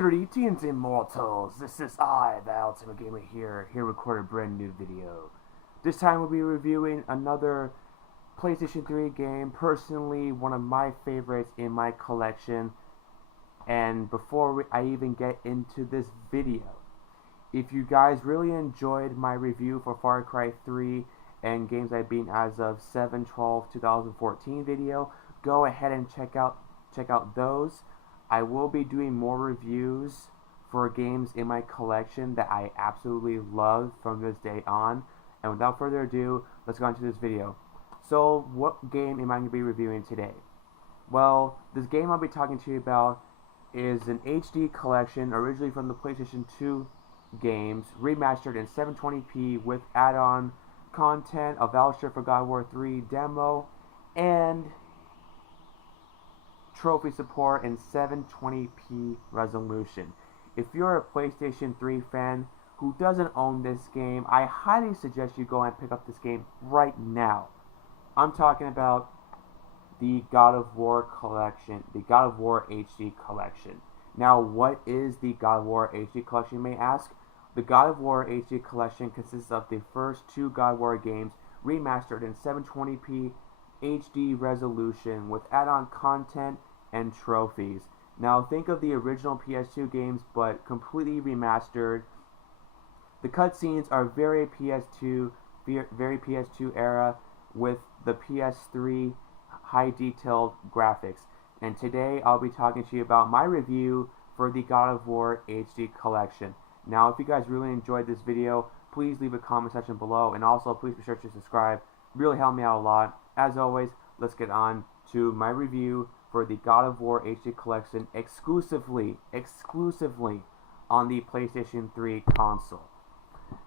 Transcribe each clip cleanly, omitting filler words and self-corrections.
Greetings, immortals! This is I, the Ultimate Gamer here record a brand new video. This time we'll be reviewing another PlayStation 3 game, personally one of my favorites in my collection. And before I even get into this video, if you guys really enjoyed my review for Far Cry 3 and games I've beaten as of 7/12/2014 video, go ahead and check out those. I will be doing more reviews for games in my collection that I absolutely love from this day on. And without further ado, let's go into this video. So, what game am I going to be reviewing today? Well, this game I'll be talking to you about is an HD collection originally from the PlayStation 2 games, remastered in 720p with add-on content, a voucher for God of War 3 demo, and trophy support in 720p resolution. If you're a PlayStation 3 fan who doesn't own this game, I highly suggest you go and pick up this game right now. I'm talking about the God of War collection, the God of War HD collection. Now, what is the God of War HD collection, you may ask? The God of War HD collection consists of the first two God of War games remastered in 720p HD resolution with add-on content and trophies. Now think of the original PS2 games but completely remastered. The cutscenes are very PS2 era with the PS3 high detailed graphics. And today I'll be talking to you about my review for the God of War HD collection. Now if you guys really enjoyed this video, please leave a comment section below, and also please be sure to subscribe. Really help me out a lot. As always, let's get on to my review for the God of War HD collection exclusively on the PlayStation 3 console.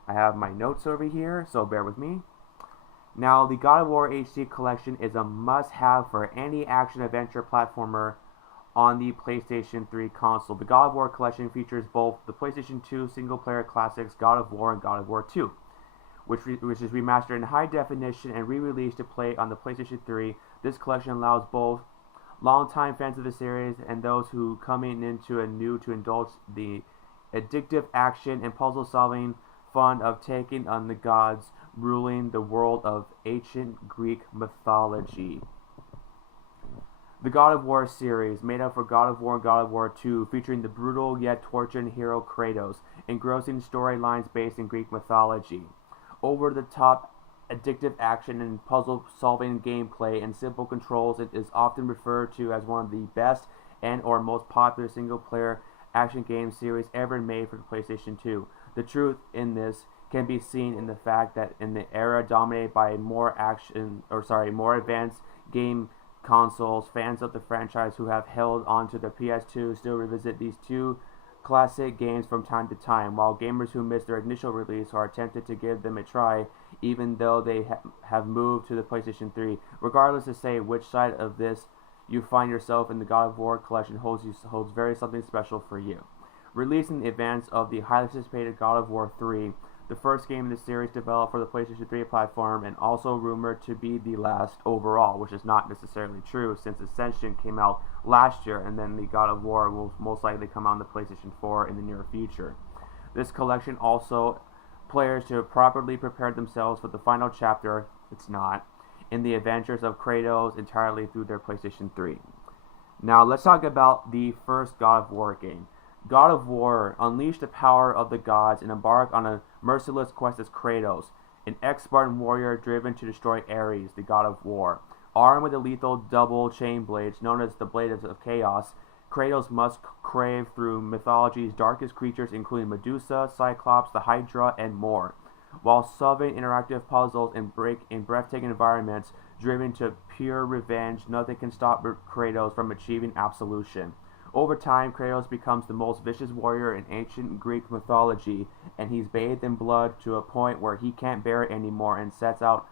I have my notes over here, so bear with me. Now, the God of War HD collection is a must-have for any action-adventure platformer on the PlayStation 3 console. The God of War collection features both the PlayStation 2 single-player classics God of War and God of War 2, which is remastered in high definition and re-released to play on the PlayStation 3. This collection allows both longtime fans of the series and those who coming into a new to indulge the addictive action and puzzle-solving fun of taking on the gods ruling the world of ancient Greek mythology. The God of War series, made up for God of War and God of War 2, featuring the brutal yet tortured hero Kratos, engrossing storylines based in Greek mythology. Over-the-top addictive action and puzzle-solving gameplay and simple controls, it is often referred to as one of the best and or most popular single-player action game series ever made for the PlayStation 2. The truth in this can be seen in the fact that in the era dominated by more advanced game consoles, fans of the franchise who have held onto the PS2 still revisit these two classic games from time to time, while gamers who missed their initial release are tempted to give them a try even though they have moved to the PlayStation 3. Regardless to say which side of this you find yourself in, the God of War collection holds very something special for you. Released in advance of the highly anticipated God of War 3, the first game in the series developed for the PlayStation 3 platform, and also rumored to be the last overall, which is not necessarily true since Ascension came out last year, and then the God of War will most likely come out on the PlayStation 4 in the near future. This collection also players to properly prepare themselves for the final chapter, it's not, in the adventures of Kratos entirely through their PlayStation 3. Now let's talk about the first God of War game. God of War unleashed the power of the gods and embarked on a merciless quest as Kratos, an ex-Spartan warrior driven to destroy Ares, the God of War. Armed with a lethal double chain blades known as the Blades of Chaos, Kratos must crave through mythology's darkest creatures, including Medusa, Cyclops, the Hydra, and more, while solving interactive puzzles in breathtaking environments driven to pure revenge. Nothing can stop Kratos from achieving absolution. Over time, Kratos becomes the most vicious warrior in ancient Greek mythology, and he's bathed in blood to a point where he can't bear it anymore and sets out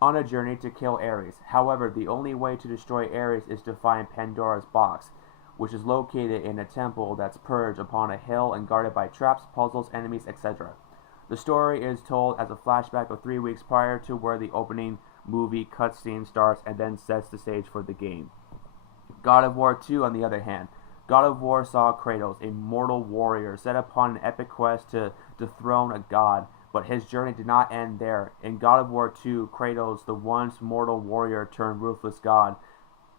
on a journey to kill Ares. However, the only way to destroy Ares is to find Pandora's box, which is located in a temple that's perched upon a hill and guarded by traps, puzzles, enemies, etc. The story is told as a flashback of 3 weeks prior to where the opening movie cutscene starts and then sets the stage for the game. God of War 2, on the other hand, God of War saw Kratos, a mortal warrior, set upon an epic quest to dethrone a god, but his journey did not end there. In God of War 2, Kratos, the once mortal warrior turned ruthless god,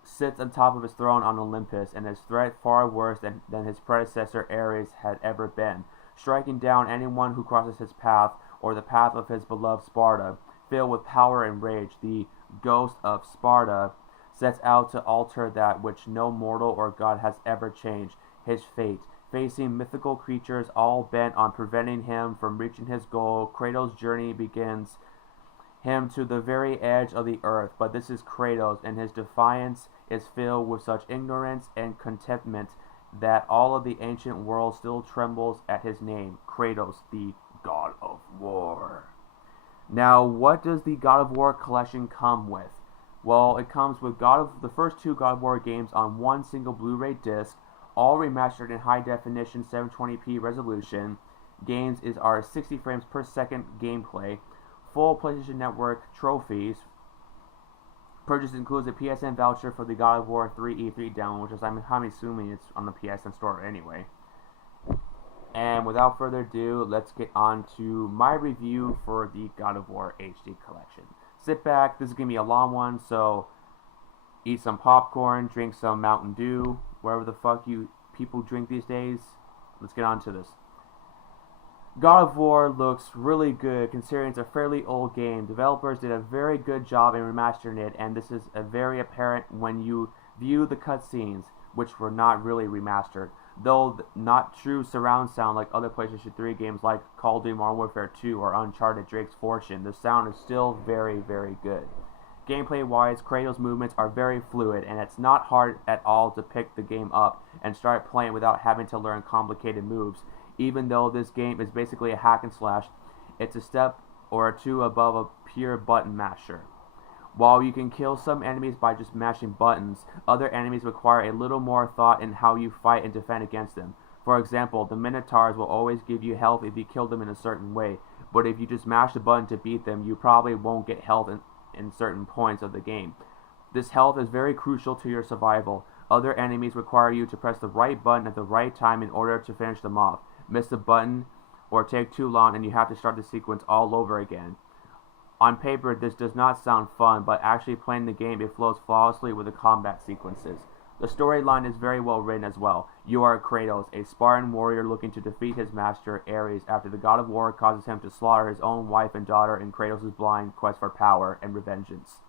sits on top of his throne on Olympus, and his threat far worse than his predecessor Ares had ever been, striking down anyone who crosses his path or the path of his beloved Sparta. Filled with power and rage, the ghost of Sparta sets out to alter that which no mortal or god has ever changed, his fate. Facing mythical creatures all bent on preventing him from reaching his goal, Kratos' journey begins him to the very edge of the earth. But this is Kratos, and his defiance is filled with such ignorance and contentment that all of the ancient world still trembles at his name, Kratos, the God of War. Now, what does the God of War collection come with? Well, it comes with the first two God of War games on one single Blu-ray disc, all remastered in high definition 720p resolution. Games are 60 frames per second gameplay, full PlayStation Network trophies. Purchase includes a PSN voucher for the God of War 3 E3 download, which is I'm assuming it's on the PSN store anyway. And without further ado, let's get on to my review for the God of War HD collection. Sit back, this is going to be a long one, so eat some popcorn, drink some Mountain Dew, wherever the fuck you people drink these days. Let's get on to this. God of War looks really good considering it's a fairly old game. Developers did a very good job in remastering it, and this is very apparent when you view the cutscenes, which were not really remastered. Though not true surround sound like other PlayStation 3 games like Call of Duty Modern Warfare 2 or Uncharted Drake's Fortune, the sound is still very, very good. Gameplay-wise, Kratos' movements are very fluid, and it's not hard at all to pick the game up and start playing without having to learn complicated moves. Even though this game is basically a hack and slash, it's a step or two above a pure button masher. While you can kill some enemies by just mashing buttons, other enemies require a little more thought in how you fight and defend against them. For example, the Minotaurs will always give you health if you kill them in a certain way, but if you just mash the button to beat them, you probably won't get health in certain points of the game. This health is very crucial to your survival. Other enemies require you to press the right button at the right time in order to finish them off. Miss the button or take too long and you have to start the sequence all over again. On paper, this does not sound fun, but actually playing the game, it flows flawlessly with the combat sequences. The storyline is very well written as well. You are Kratos, a Spartan warrior looking to defeat his master, Ares, after the God of War causes him to slaughter his own wife and daughter in Kratos' blind quest for power and revengeance.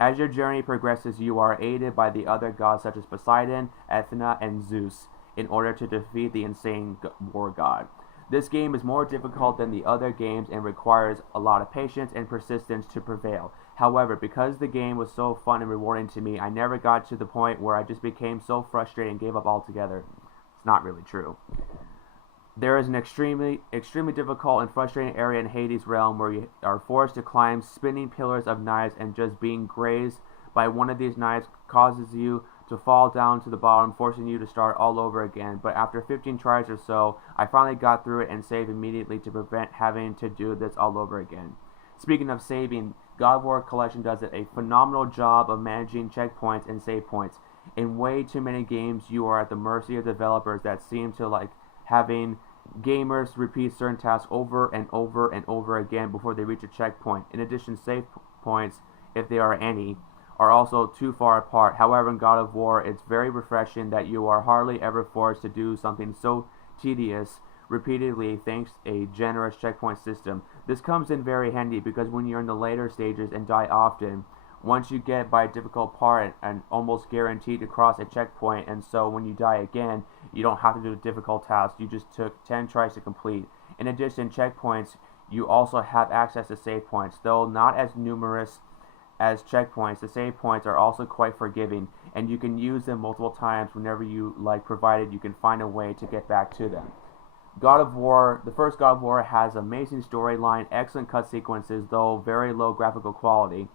As your journey progresses, you are aided by the other gods such as Poseidon, Athena, and Zeus in order to defeat the insane war god. This game is more difficult than the other games and requires a lot of patience and persistence to prevail. However, because the game was so fun and rewarding to me, I never got to the point where I just became so frustrated and gave up altogether. It's not really true. There is an extremely difficult and frustrating area in Hades' realm where you are forced to climb spinning pillars of knives, and just being grazed by one of these knives causes you to fall down to the bottom, forcing you to start all over again. But after 15 tries or so, I finally got through it and saved immediately to prevent having to do this all over again. Speaking of saving, God of War Collection does a phenomenal job of managing checkpoints and save points. In way too many games, you are at the mercy of developers that seem to like having gamers repeat certain tasks over and over and over again before they reach a checkpoint. In addition, save points, if there are any, are also too far apart. However, in God of War, it's very refreshing that you are hardly ever forced to do something so tedious repeatedly thanks to a generous checkpoint system. This comes in very handy because when you're in the later stages and die often, once you get by a difficult part and almost guaranteed to cross a checkpoint, and so when you die again, you don't have to do a difficult task. You just took 10 tries to complete. In addition, checkpoints, you also have access to save points, though not as numerous as checkpoints. The save points are also quite forgiving, and you can use them multiple times whenever you like, provided you can find a way to get back to them. God of War, the first God of War, has amazing storyline, excellent cut sequences, though very low graphical quality,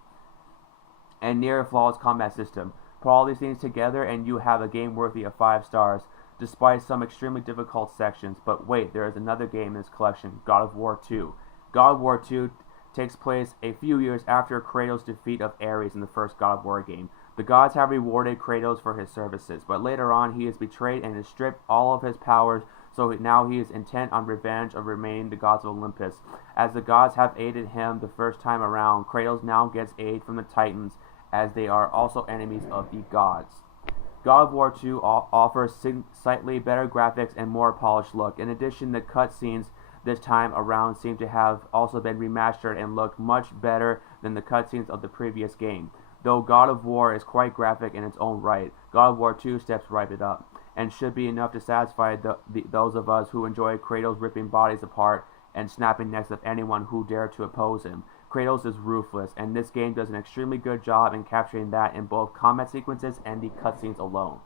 and near flawless combat system. Put all these things together and you have a game worthy of 5 stars, despite some extremely difficult sections. But wait, there is another game in this collection, God of War 2. God of War 2 takes place a few years after Kratos' defeat of Ares in the first God of War game. The gods have rewarded Kratos for his services, but later on he is betrayed and is stripped all of his powers, so now he is intent on revenge of remaining the gods of Olympus. As the gods have aided him the first time around, Kratos now gets aid from the Titans, as they are also enemies of the gods. God of War 2 offers slightly better graphics and more polished look. In addition, the cutscenes this time around seem to have also been remastered and look much better than the cutscenes of the previous game. Though God of War is quite graphic in its own right, God of War 2 steps right it up, and should be enough to satisfy those of us who enjoy Kratos ripping bodies apart and snapping necks of anyone who dare to oppose him. Kratos is ruthless, and this game does an extremely good job in capturing that in both combat sequences and the cutscenes alone.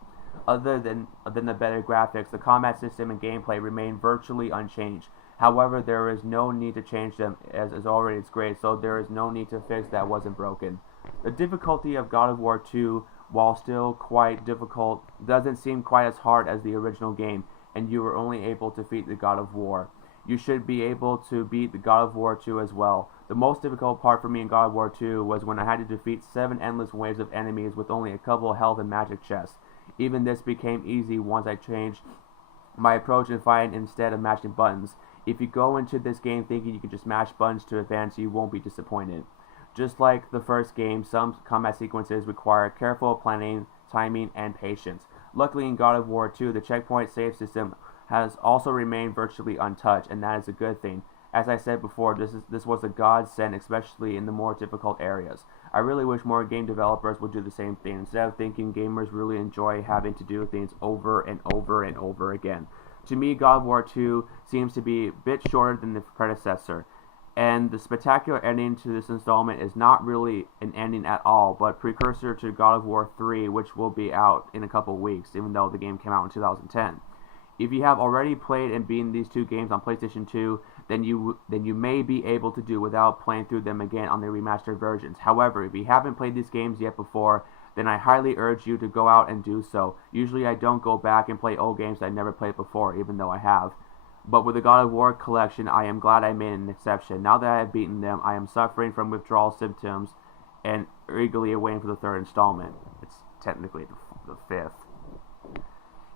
Other than the better graphics, the combat system and gameplay remain virtually unchanged. However, there is no need to change them, as already it's great, so there is no need to fix that wasn't broken. The difficulty of God of War 2, while still quite difficult, doesn't seem quite as hard as the original game, and you were only able to defeat the God of War. You should be able to beat the God of War 2 as well. The most difficult part for me in God of War 2 was when I had to defeat 7 endless waves of enemies with only a couple of health and magic chests. Even this became easy once I changed my approach in fighting instead of mashing buttons. If you go into this game thinking you can just mash buttons to advance, you won't be disappointed. Just like the first game, some combat sequences require careful planning, timing, and patience. Luckily in God of War 2, the checkpoint save system has also remained virtually untouched, and that is a good thing. As I said before, this was a godsend, especially in the more difficult areas. I really wish more game developers would do the same thing, instead of thinking gamers really enjoy having to do things over and over and over again. To me, God of War 2 seems to be a bit shorter than the predecessor, and the spectacular ending to this installment is not really an ending at all, but precursor to God of War 3, which will be out in a couple weeks, even though the game came out in 2010. If you have already played and beaten these two games on PlayStation 2, then you may be able to do without playing through them again on the remastered versions. However, if you haven't played these games yet before, then I highly urge you to go out and do so. Usually I don't go back and play old games I never played before, even though I have. But with the God of War collection, I am glad I made an exception. Now that I have beaten them, I am suffering from withdrawal symptoms and eagerly awaiting for the third installment. It's technically the fifth.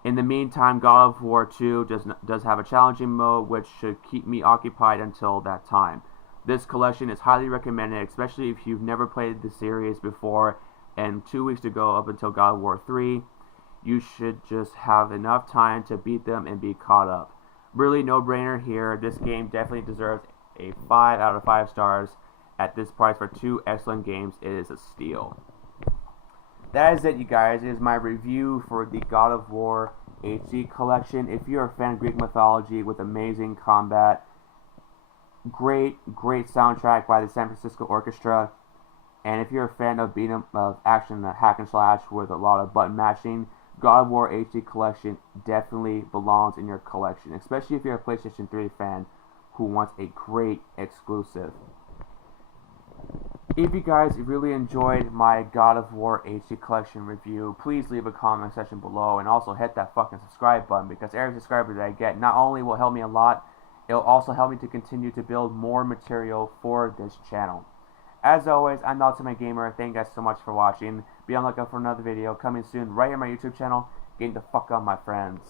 In the meantime, God of War 2 does have a challenging mode, which should keep me occupied until that time. This collection is highly recommended, especially if you've never played the series before, and 2 weeks to go up until God of War 3. You should just have enough time to beat them and be caught up. Really no-brainer here. This game definitely deserves a 5 out of 5 stars. At this price for 2 excellent games, it is a steal. That is it, you guys. It is my review for the God of War HD collection. If you're a fan of Greek mythology with amazing combat, great soundtrack by the San Francisco Orchestra, and if you're a fan of action hack and slash with a lot of button mashing, God of War HD collection definitely belongs in your collection, especially if you're a PlayStation 3 fan who wants a great exclusive. If you guys really enjoyed my God of War HD collection review, please leave a comment section below, and also hit that fucking subscribe button, because every subscriber that I get not only will help me a lot, it'll also help me to continue to build more material for this channel. As always, I'm the Ultimate Gamer. Thank you guys so much for watching. Be on the lookout for another video coming soon right here on my YouTube channel. Game the fuck on, my friends.